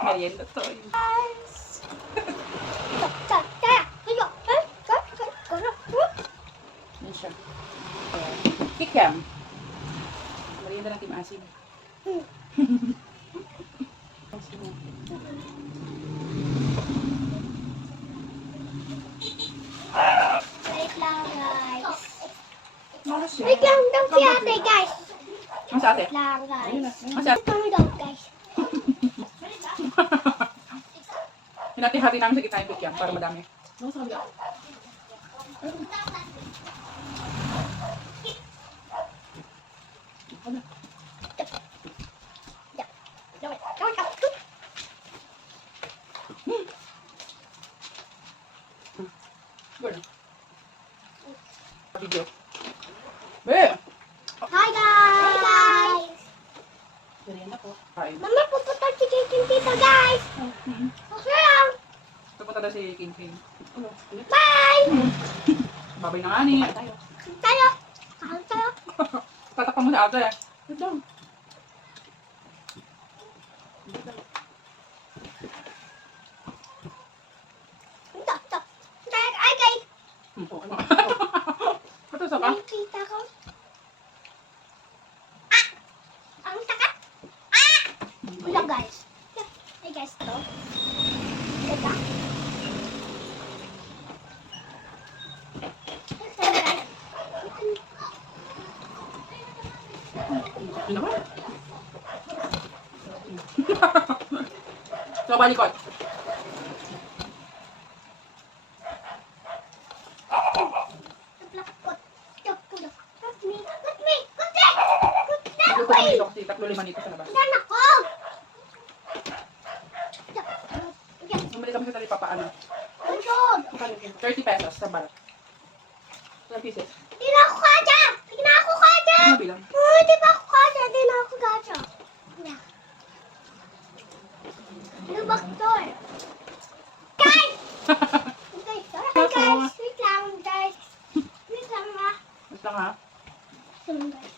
Merienda to. Guys. Yan siya. Kikiam. Merienda ng Team Asin. Wait lang, guys. Malas yan. Wait lang daw si ate, guys. Ang sa ate? Wait lang, Ayun na. guys. Ang sa ate? Wait lang daw, guys. Hinati-hati namin sa gitna yung kikiam para madami. Ano sa kabila? Good. Video. Be! Hi, guys. Merienda po. Kain. Mama, pupunta si Kikin dito, guys. Okay lang. Pupunta daw si King King. Bye. Babay na nga ni. Tayo. Tayo. Kahit tayo. Tatakpan mo sa ate. Ito. Ito, ito. Ay, guys. Okay na. Ito sa ka? Nakikita ko. Ah! Ang takat. Ah! Wala, guys. Hey, guys, ito. Ito. Ano ba? So, balikot. Dito kami dito kasi 3-5 dito sa labas. Yan ako! Bumili kami sa talipapaano. Usod! 30 pesos sa balat. Ilang pieces? Di na ako kaja! Di na ako kaja! Ano bilang? Di ba ako kaja? Di na ako kaja. Lubak to eh. Guys! Guys, guys, wait lang guys. Wait lang ha. Basta nga. Wait lang guys.